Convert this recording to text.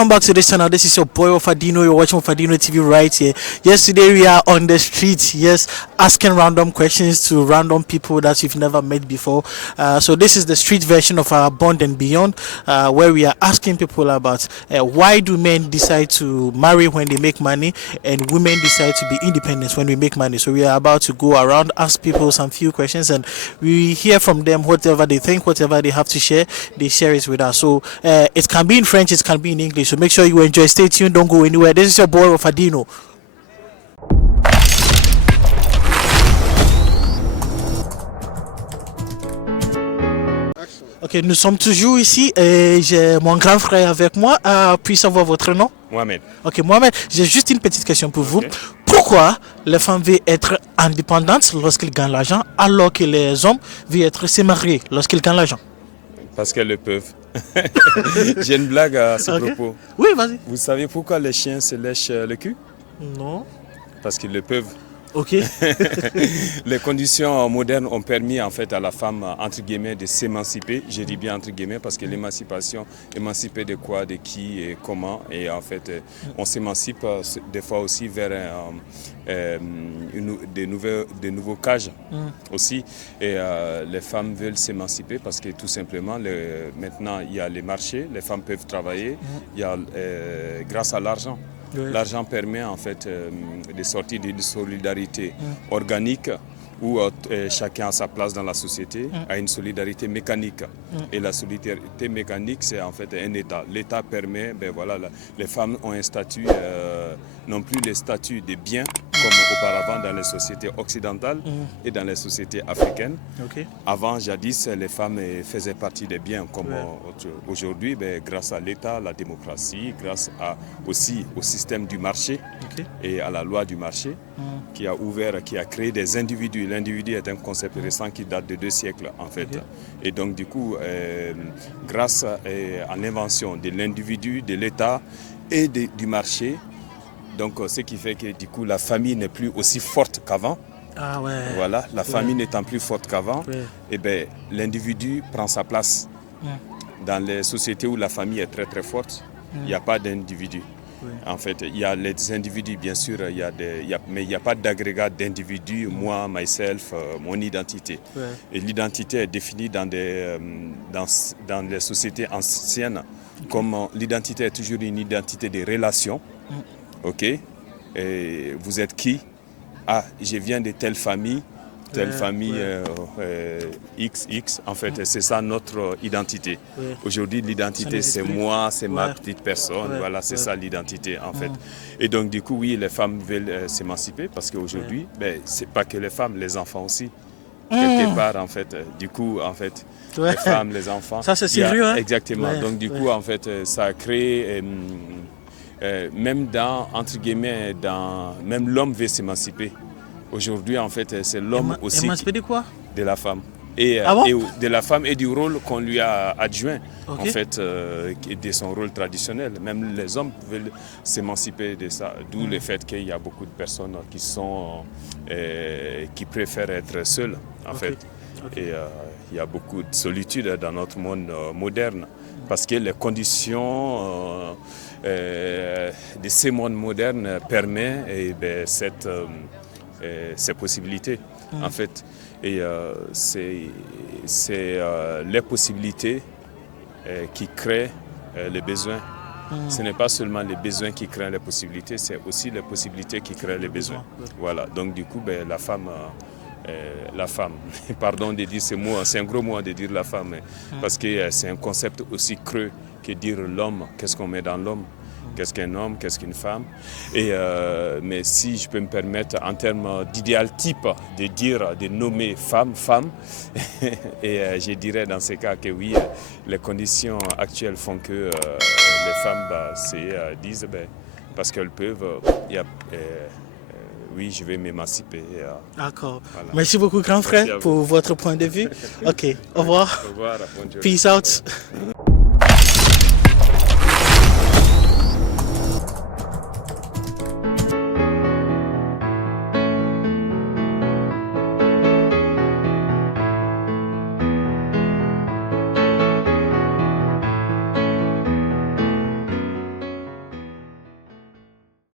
Welcome back to this channel. This is your boy Ofadino. You're watching Ofadino TV right here. Yes, today we are on the street. Yes, asking random questions to random people that you've never met before. So this is the street version of our Bond and Beyond, where we are asking people about why do men decide to marry when they make money, and women decide to be independent when we make money. So we are about to go around, ask people some few questions, and we hear from them whatever they think, whatever they have to share. They share it with us. So it can be in French, it can be in English. So make sure you enjoy. Stay tuned. Don't go anywhere. This is your boy Ofadino. Ok, nous sommes toujours ici et j'ai mon grand frère avec moi. Puis-je savoir votre nom? Mohamed. Ok, Mohamed, j'ai juste une petite question pour vous. Ok. Pourquoi les femmes veulent être indépendantes lorsqu'ils gagnent l'argent, alors que les hommes veulent être se marier lorsqu'ils gagnent l'argent? Parce qu'elles le peuvent. J'ai une blague à ce propos. Oui, vas-y. Vous savez pourquoi les chiens se lèchent le cul? Non. Parce qu'ils le peuvent. Ok. Les conditions modernes ont permis en fait à la femme entre guillemets de s'émanciper. Je dis bien entre guillemets parce que l'émancipation, émanciper de quoi, de qui et comment. Et en fait, on s'émancipe des fois aussi vers des nouveaux cages aussi. Et les femmes veulent s'émanciper parce que tout simplement, maintenant il y a les marchés, les femmes peuvent travailler, il y a, grâce à l'argent. Oui. L'argent permet en fait de sortir d'une solidarité organique où chacun a sa place dans la société, à une solidarité mécanique. Et la solidarité mécanique, c'est en fait un État. L'État permet, ben voilà, les femmes ont un statut, non plus le statut des biens, comme auparavant dans les sociétés occidentales et dans les sociétés africaines. Okay. Avant, jadis, les femmes faisaient partie des biens, comme aujourd'hui, ben, grâce à l'État, la démocratie, grâce aussi au système du marché et à la loi du marché, qui a ouvert, qui a créé des individus. L'individu est un concept récent qui date de 2 siècles en fait. Et donc du coup, grâce à l'invention de l'individu, de l'État et du marché, donc ce qui fait que du coup la famille n'est plus aussi forte qu'avant. Ah ouais. Voilà, la famille n'étant plus forte qu'avant, et ben l'individu prend sa place. Dans les sociétés où la famille est très très forte, il n'y a pas d'individu. En fait, il y a les individus, bien sûr, mais il n'y a pas d'agrégat d'individus, moi, myself, mon identité. Et l'identité est définie dans les sociétés anciennes, comme l'identité est toujours une identité de relations. Ok, et vous êtes qui? Ah, je viens de telle famille. Telle famille XX, en fait, c'est ça notre identité. Aujourd'hui, l'identité, c'est moi, c'est ma petite personne, voilà, c'est ça l'identité, en fait. Et donc, du coup, oui, les femmes veulent s'émanciper parce qu'aujourd'hui, ben, c'est pas que les femmes, les enfants aussi. Quelque part, en fait, du coup, en fait, les femmes, les enfants. Ça, c'est sérieux, hein? Exactement. Donc, du coup, en fait, ça a créé, même dans, entre guillemets, même l'homme veut s'émanciper. Aujourd'hui, en fait, c'est l'homme aussi émancipé de quoi? De la femme. Et de la femme et du rôle qu'on lui a adjoint, en fait, de son rôle traditionnel. Même les hommes veulent s'émanciper de ça. D'où le fait qu'il y a beaucoup de personnes qui préfèrent être seules, en fait. Et il y a beaucoup de solitude dans notre monde moderne. Parce que les conditions de ce monde moderne permettent ces possibilités, en fait. Et c'est les possibilités qui créent les besoins. Ce n'est pas seulement les besoins qui créent les possibilités, c'est aussi les possibilités qui créent les besoins. Voilà, donc du coup, ben, la femme, pardon de dire ce mot, c'est un gros mot de dire la femme, parce que c'est un concept aussi creux que dire l'homme, qu'est-ce qu'on met dans l'homme. Qu'est-ce qu'un homme, qu'est-ce qu'une femme. Et, mais si je peux me permettre, en termes d'idéal type, de nommer femme, et je dirais dans ces cas que oui, les conditions actuelles font que les femmes disent, parce qu'elles peuvent, oui, je vais m'émanciper. D'accord. Voilà. Merci beaucoup, grand frère, pour votre point de vue. Ok, au revoir. Au revoir, bonne journée. Peace out.